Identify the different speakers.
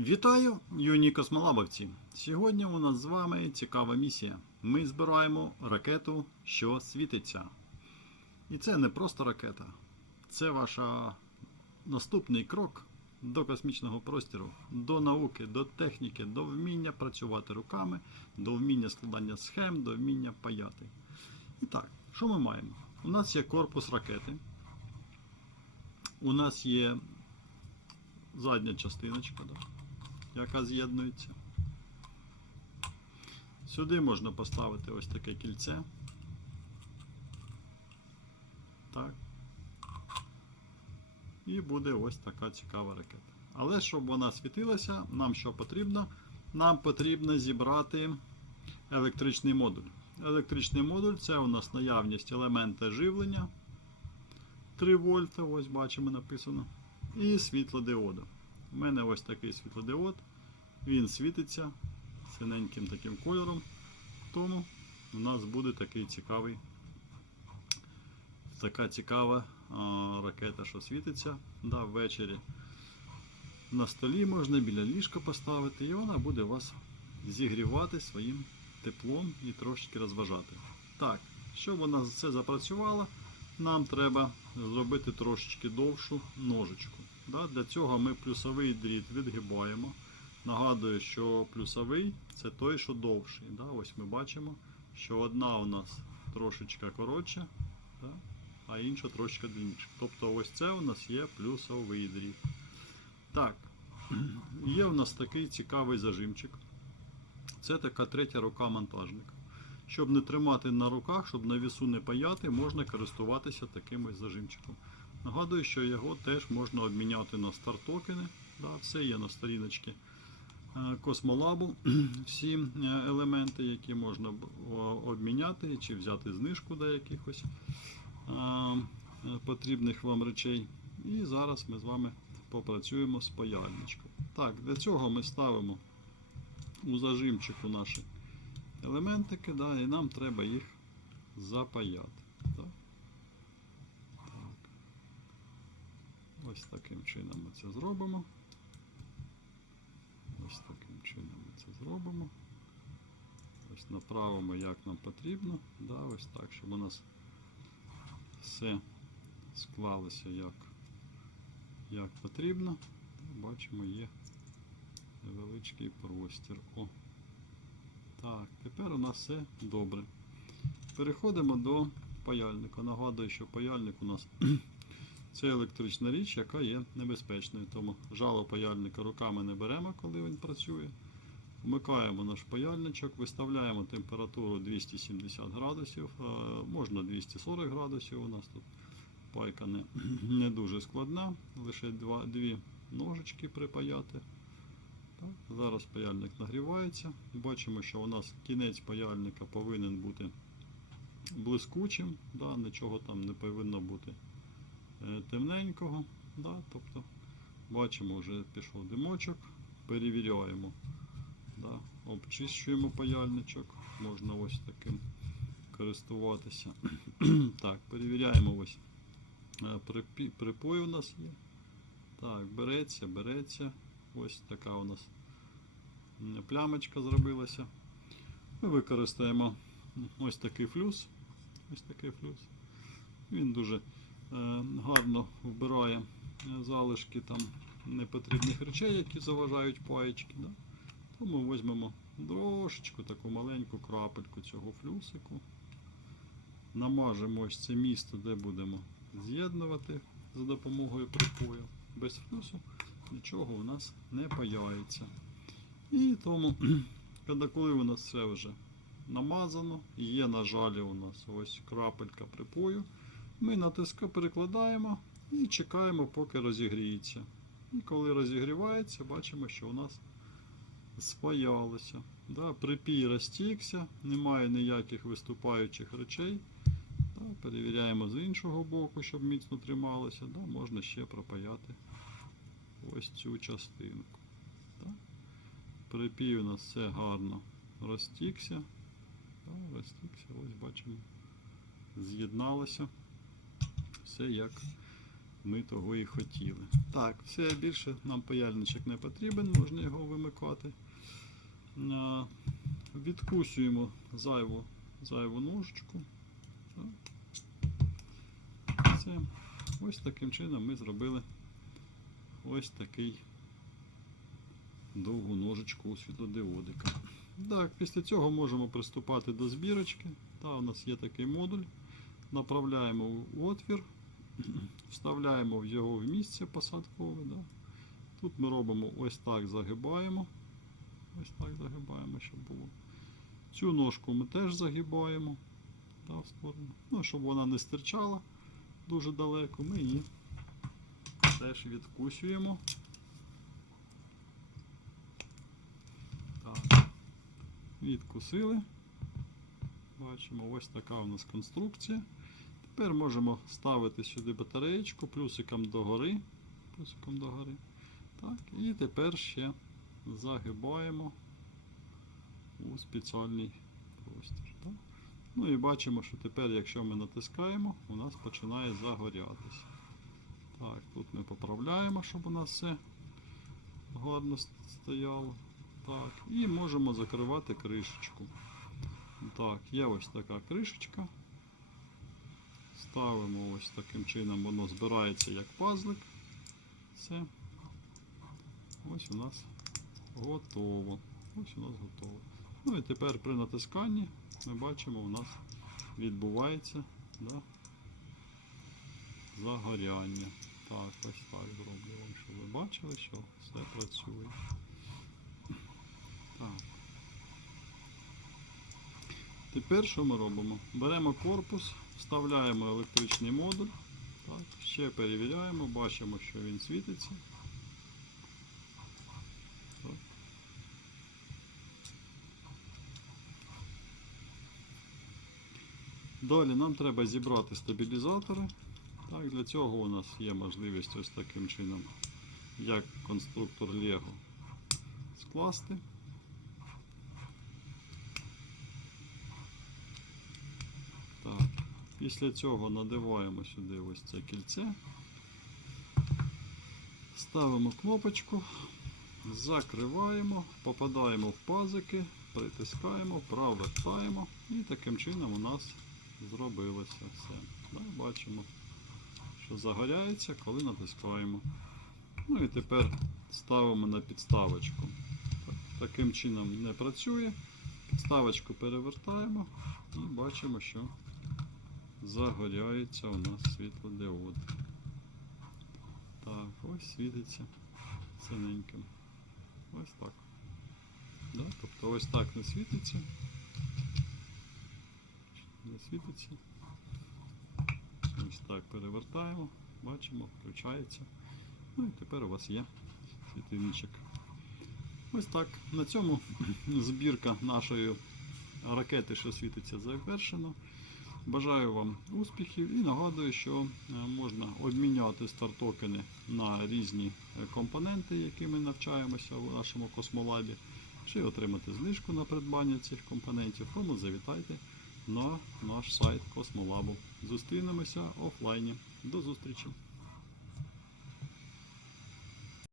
Speaker 1: Вітаю, юні космолабовці! Сьогодні у нас з вами цікава місія. Ми збираємо ракету, що світиться. І це не просто ракета, це ваш наступний крок до космічного простору, до науки, до техніки, до вміння працювати руками, до вміння складання схем, до вміння паяти. І так, що ми маємо? У нас є корпус ракети. У нас є задня частиночка, да, яка з'єднується. Сюди можна поставити ось таке кільце. Так. І буде ось така цікава ракета. Але щоб вона світилася, нам що потрібно? Нам потрібно зібрати електричний модуль. Електричний модуль це у нас наявність елемента живлення. 3 вольта, ось бачимо написано. І світлодіоду. У мене ось такий світлодіод. Він світиться синеньким таким кольором. Тому у нас буде такий цікавий, така цікава а, ракета, що світиться да, ввечері. На столі можна біля ліжка поставити, і вона буде вас зігрівати своїм теплом і трошечки розважати. Так, щоб вона все запрацювала, нам треба зробити трошечки довшу ножичку. Для цього ми плюсовий дріт відгибаємо. Нагадую, що плюсовий це той, що довший. Ось ми бачимо, що одна у нас трошечка коротша, а інша трошечка длинніша. Тобто ось це у нас є плюсовий дріт. Так, є у нас такий цікавий зажимчик. Це така третя рука монтажника. Щоб не тримати на руках, щоб на вісу не паяти, можна користуватися таким зажимчиком. Нагадую, що його теж можна обміняти на стартокени. Да, все є на сторіночці е, Космолабу. Всі е, елементи, які можна обміняти чи взяти знижку до якихось е, потрібних вам речей. І зараз ми з вами попрацюємо з паяльничком. Так, для цього ми ставимо у зажимчику наші елементики, да, і нам треба їх запаяти. Так. Так. Ось таким чином ми це зробимо. Ось таким чином ми це зробимо. Ось направимо як нам потрібно. Да, ось так, щоб у нас все склалося як, як потрібно. Бачимо, є невеличкий простір. О. Так, тепер у нас все добре. Переходимо до паяльника. Нагадую, що паяльник у нас це електрична річ, яка є небезпечною. Тому жало паяльника руками не беремо, коли він працює. Вмикаємо наш паяльничок, виставляємо температуру 270 градусів, можна 240 градусів. У нас тут пайка не, не дуже складна, лише два, дві ножички припаяти. Так, зараз паяльник нагрівається. Бачимо, що у нас кінець паяльника повинен бути блискучим, да, нічого там не повинно бути темненького. Да, тобто, бачимо, вже пішов димочок, перевіряємо, да, обчищуємо паяльничок, можна ось таким користуватися. так, перевіряємо ось е, припой у нас є. Так, береться, береться. Ось така у нас плямочка зробилася. Ми використаємо ось такий флюс. Ось такий флюс. Він дуже е, гарно вбирає е, залишки там непотрібних речей, які заважають паєчки. Да? Тому візьмемо трошечку таку маленьку крапельку цього флюсику. Намажемо ось це місце, де будемо з'єднувати за допомогою припою. Без флюсу нічого у нас не паяється. І тому, коли у нас все вже намазано, є на жалі у нас ось крапелька припою, ми натиска перекладаємо і чекаємо, поки розігріється. І коли розігрівається, бачимо, що у нас спаялося. Да, припій розтікся, немає ніяких виступаючих речей. Да, перевіряємо з іншого боку, щоб міцно трималося. Да, можна ще пропаяти ось цю частинку. Так. Припій у нас все гарно розтікся. Так, розтікся, ось бачимо, з'єдналося. Все як ми того і хотіли. Так, все більше нам паяльничок не потрібен, можна його вимикати. Відкусуємо зайву, зайву ножичку. Все. Ось таким чином ми зробили ось такий довгу ножичку у світлодіодика. Так, після цього можемо приступати до збірочки. Та, у нас є такий модуль. Направляємо в отвір, вставляємо в його в місце посадкове. Да. Тут ми робимо ось так, загибаємо. Ось так загибаємо, щоб було. Цю ножку ми теж загибаємо да, в сторону. Ну, щоб вона не стирчала дуже далеко, ми її теж відкусюємо. Так. Відкусили. Бачимо, ось така у нас конструкція. Тепер можемо ставити сюди батареєчку плюсиком догори. Плюсиком догори. Так, і тепер ще загибаємо у спеціальний простір. Так? Ну і бачимо, що тепер, якщо ми натискаємо, у нас починає загорятися. Так, тут ми поправляємо, щоб у нас все гарно стояло. Так, і можемо закривати кришечку. Так, є ось така кришечка. Ставимо ось таким чином, воно збирається як пазлик. Все. Ось у нас готово. Ось у нас готово. Ну і тепер при натисканні ми бачимо, у нас відбувається да, загоряння. Так, ось так зроблю вам, щоб ви бачили, що все працює. Так. Тепер що ми робимо? Беремо корпус, вставляємо електричний модуль, так, ще перевіряємо, бачимо, що він світиться. Далі нам треба зібрати стабілізатори. Так, для цього у нас є можливість ось таким чином, як конструктор Lego, скласти. Так. Після цього надиваємо сюди ось це кільце, ставимо кнопочку, закриваємо, попадаємо в пазики, притискаємо, провертаємо і таким чином у нас зробилося все. Так, бачимо, що загоряється, коли натискаємо. Ну і тепер ставимо на підставочку. Таким чином не працює. Підставочку перевертаємо і бачимо, що загоряється у нас світлодіод. Так, ось світиться синеньким. Ось так. Да? Тобто ось так не світиться. Не світиться. Ось так перевертаємо, бачимо, включається. Ну і тепер у вас є світильничок. Ось так. На цьому збірка нашої ракети, що світиться, завершена. Бажаю вам успіхів і нагадую, що е, можна обміняти стартокени на різні е, компоненти, які ми навчаємося в нашому космолабі, чи отримати знижку на придбання цих компонентів, тому завітайте на наш сайт Космолабу. Зустрінемося офлайні. До зустрічі!